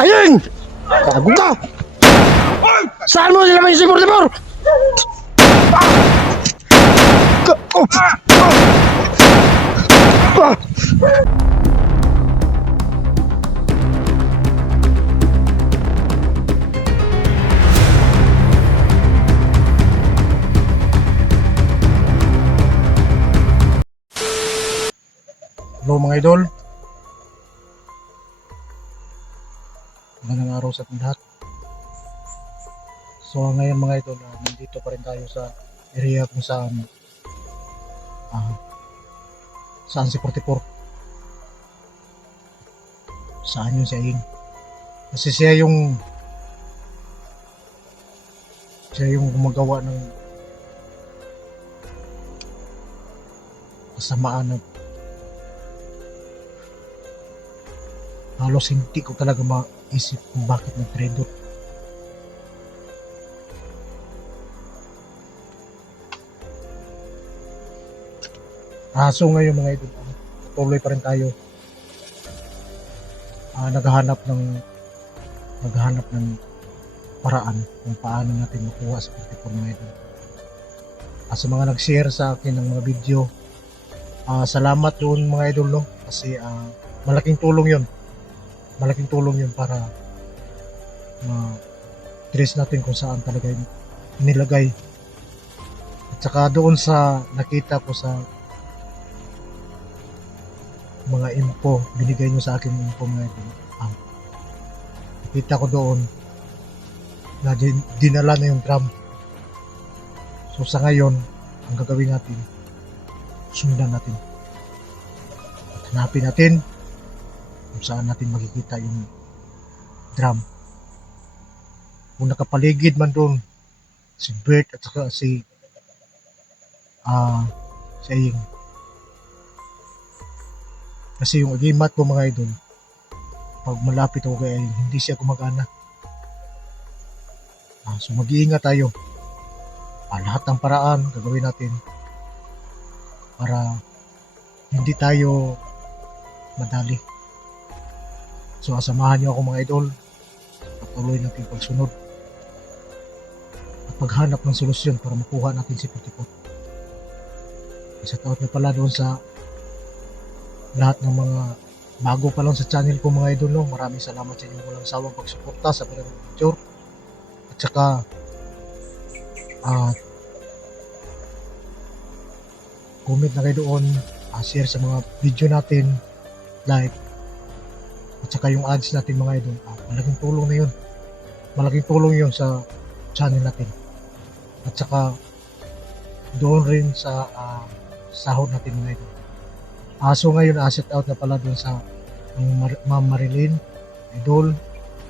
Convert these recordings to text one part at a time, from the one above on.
Ayun! Gago ka! Saan mo nila may simur-simur? Hello mga idol. Magandang araw sa ating lahat. So ngayon mga idol, nandito pa rin tayo sa area kung saan si 44. Saan yun siya yun? Kasi siya yung gumagawa ng kasamaan na halos hindi ko talaga maisip kung bakit nag-trade. So ngayon mga idol, patuloy pa rin tayo naghahanap ng paraan kung paano natin makuha sa 44 mga idol. Sa mga nag-share sa akin ng mga video, salamat doon mga idol, no? Kasi malaking tulong yun para ma-trace natin kung saan talaga nilagay. At saka doon sa nakita ko sa mga info, binigay nyo sa akin yung info mga ito. Nakita ko doon na dinala na yung drum. So sa ngayon, ang gagawin natin, sundan natin. At hanapin natin kung saan natin makikita yung drum. Kung nakapaligid man doon si Bert at saka si Saying. Kasi yung agimat ko mga idol, pag malapit ako kay Aying, hindi siya gumagana. So mag-iingat tayo. Lahat ng paraan gagawin natin para hindi tayo madali. So asamahan niyo ako mga idol, patuloy natin pagsunod at paghanap ng solusyon para makuha natin si 44. Isa taot na pala doon sa lahat ng mga bago pa lang sa channel ko mga idol, no? Maraming salamat sa inyong walang sawang pagsuporta sa mga video. At saka comment na kayo doon, share sa mga video natin, like, at saka yung ads natin mga idol. Malaking tulong na yun. Malaking tulong yun sa channel natin. At saka doon rin sa sahod natin mga idol. So ngayon, set out na pala doon sa Ma'am Marilyn, idol,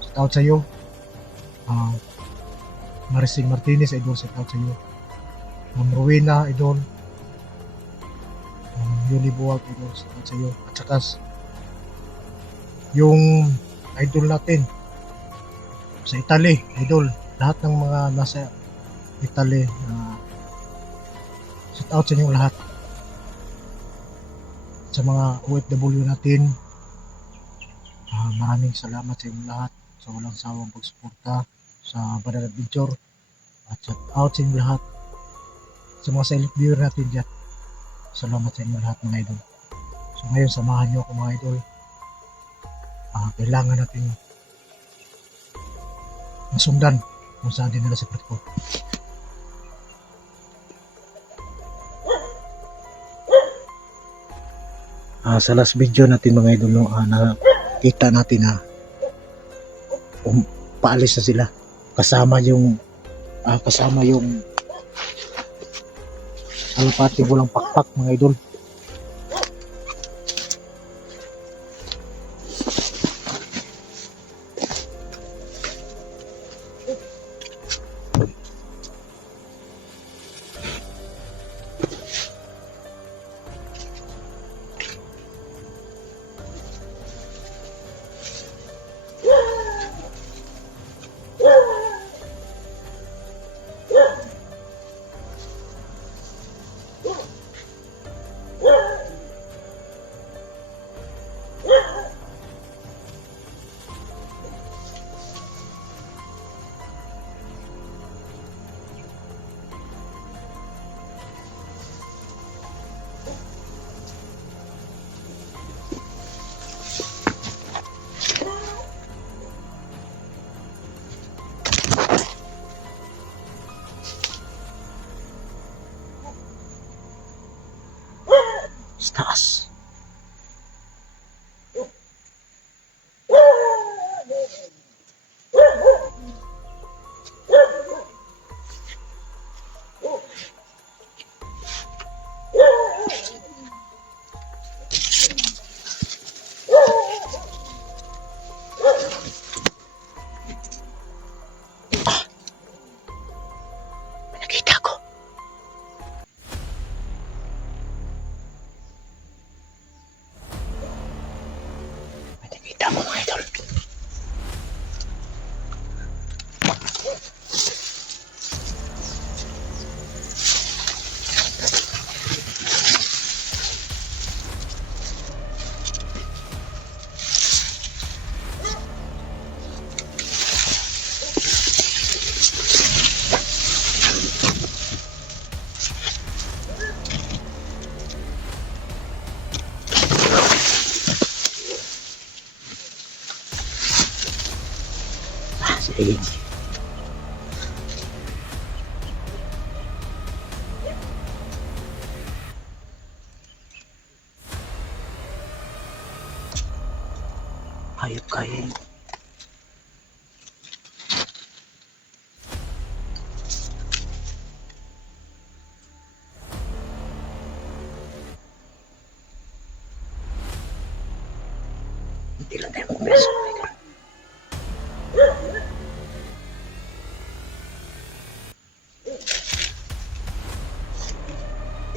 set out sa iyo. Marising Martinez, idol, set out sa iyo. Ma'am Rowena, idol. Yuli Buwag, idol, set out sa iyo. At saka yung idol natin sa Italy, idol, lahat ng mga nasa Italy, set out sa inyo lahat. Sa mga OFW natin, maraming salamat sa inyo lahat sa walang sawang pagsuporta sa Banal Adventure, at shout out sa inyo lahat sa mga silent viewer natin dyan. Salamat sa inyo lahat mga idol. So ngayon, samahan nyo ako mga idol. Kailangan natin masundan kung saan din nila si 44. Sa last video natin mga idol, no, nakita natin na paalis na sila kasama yung alapati walang pakpak mga idol. Nakita mo mga idol. Sige. Hayop kayo. Hindi lang tayo magbeso.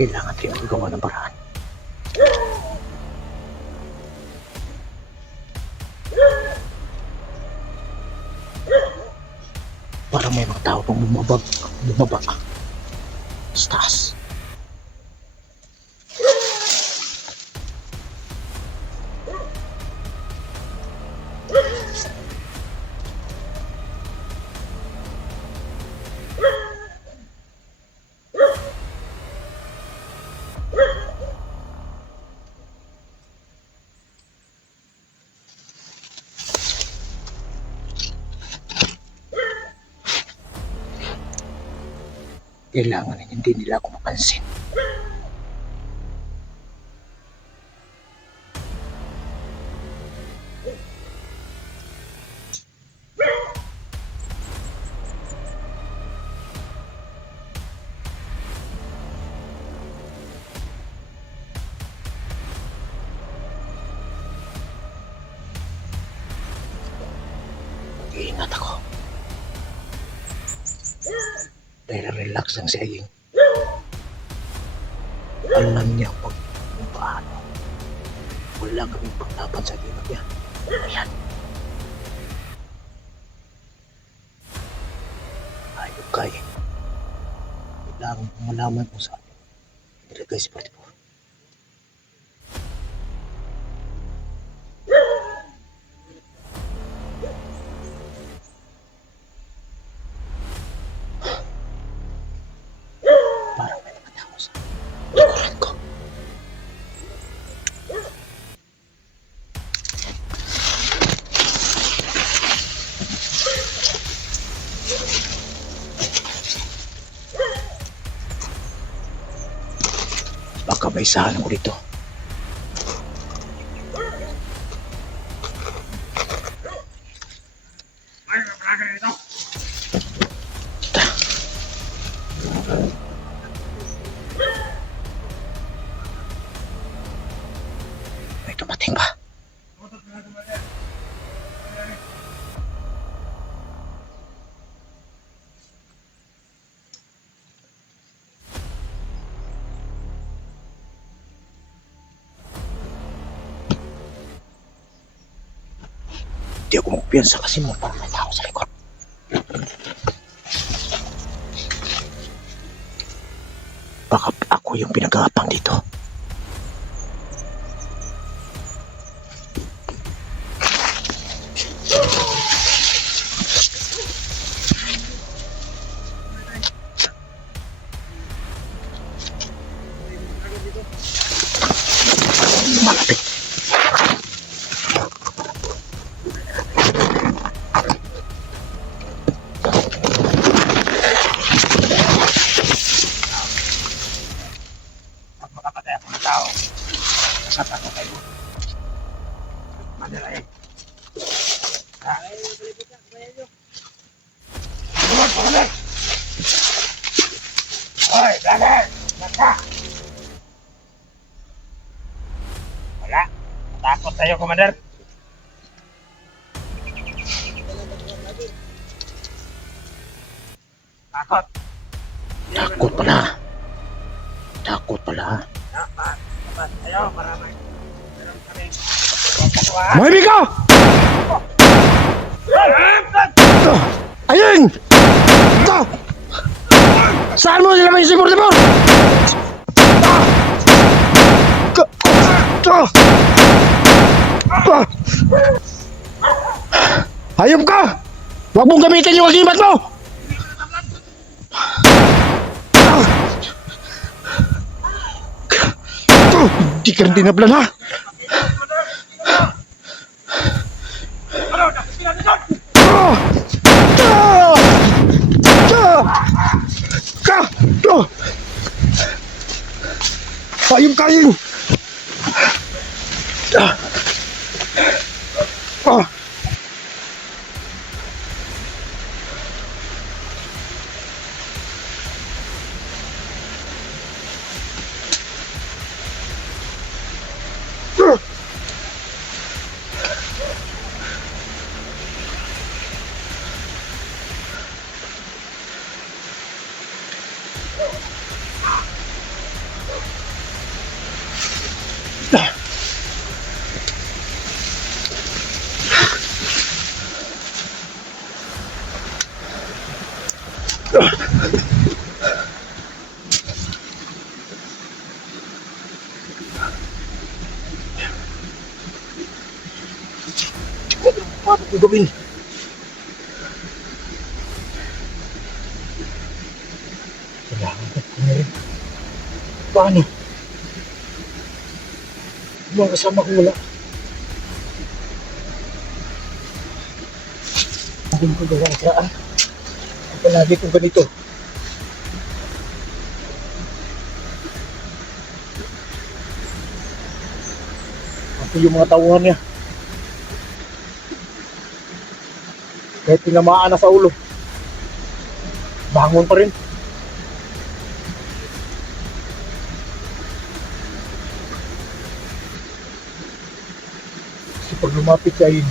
Kailangan tayo magawa ng paraan. Para may mga tao pang bumaba sa taas. Kailangan na hindi nila ako mapansin. Mag-iingat ako. Dahil relax ang saying. Alam niya kung paano. Wala kaming paglaban sa ginag yan. Ayan. Ayok kayo. Kailangan malaman kung saan. Nilagay si Partipo. Parang may mga tao sa likuran ko. Baka may isahan ako dito. May dumating ba? Hindi ako magpiyansa kasi mo parang may tao sa likod. Baka ako yung pinag-aapang dito. Malapit. Makapatay ako ng tao. Nasasako kayo. Manila eh. Hoy, brother! Mata! Wala. Takot tayo, Commander. Takot. Takot pala. Takot pala. Dapat. Ayaw, maraming. Meron kami. Mahimik ka! Ayun! Ito! Saan mo nilabay yung siguro-siguro? Hayop ka! Huwag mong gamitin yung agimat mo! Hindi ka rin tinablan, ha? Hayop kain! Paano ko gawin? Kailangan ko kumirin. Paano? Mga kasama ko wala. Hindi ko gawa saan. Palagi kong ganito. Ako yung mga tauhan niya. Kahit tinamaan na sa ulo, bangon pa rin. Kasi pag lumapit sa akin,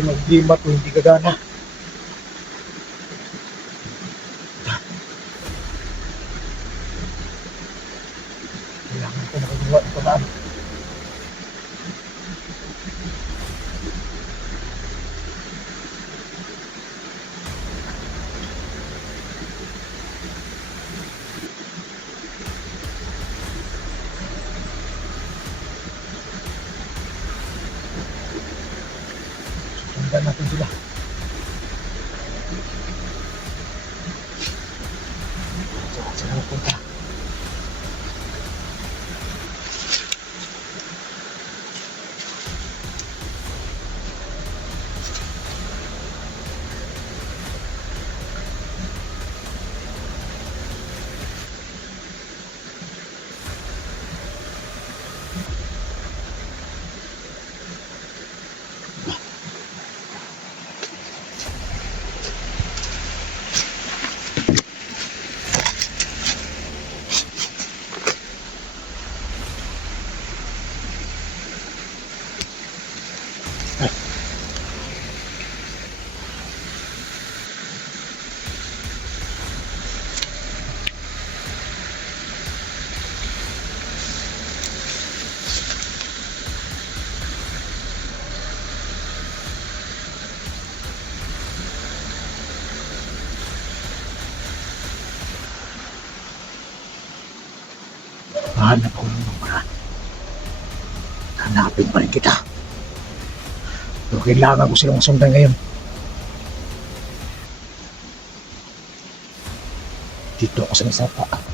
yung mag-gimat o hindi gagana. Kailangan ko makagawa ng paraan. Sundan natin sila. Saan sila napunta? Hanap ko ng paraan. Hanapin pa rin kita. Pero kailangan ko silang masundan ngayon. Dito ako sa nasapa.